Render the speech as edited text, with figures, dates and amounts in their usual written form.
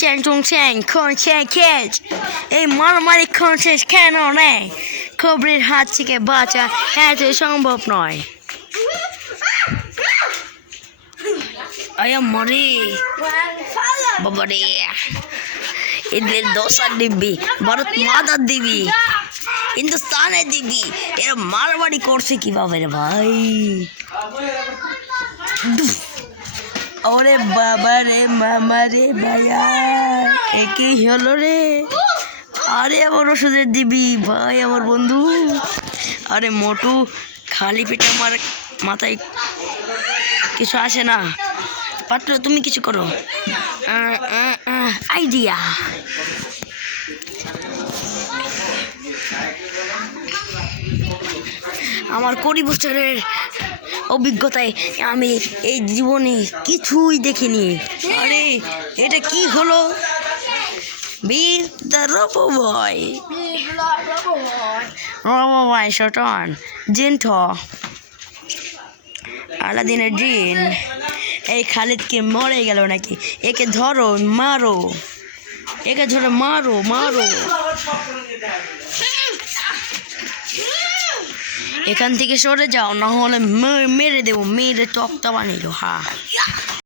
চ্যাং চুং চ্যাং খন চ্যাং খেচ এই মারামারি খন শেষ কেন নেই খবরের হাত থেকে বাঁচা এত সম্ভব নয় আয়া মরে বাবারে এদের দোসার দিবি ভারত মাতার দিবি হিন্দুস্তানের দিবি এরা মারামারি করছে কিভাবে রে ভাই ওরে বাবা রে মামা রে ভাইয়া কি হলো রে আরে আমার ওষুধের দিবি ভাই আমার বন্ধু আরে মোটু খালি পেটে আমার মাথায় কিছু আসে না পাত্র তুমি কিছু করো আইডিয়া আমার 20 বছরের অভিজ্ঞতায় আমি এই জীবনে কিছুই দেখিনি আরে এটা কি হলো বীর দ্য রোবো বয় শটন জিন্ট আলাদিনের জিন এই খালিদ কি মরে গেল নাকি একে ধরো মারো একে ধরে মারো মারো এখান থেকে সরে যাও না হলে মেরে দেবো মেরে তক্তা বানিয়ে হা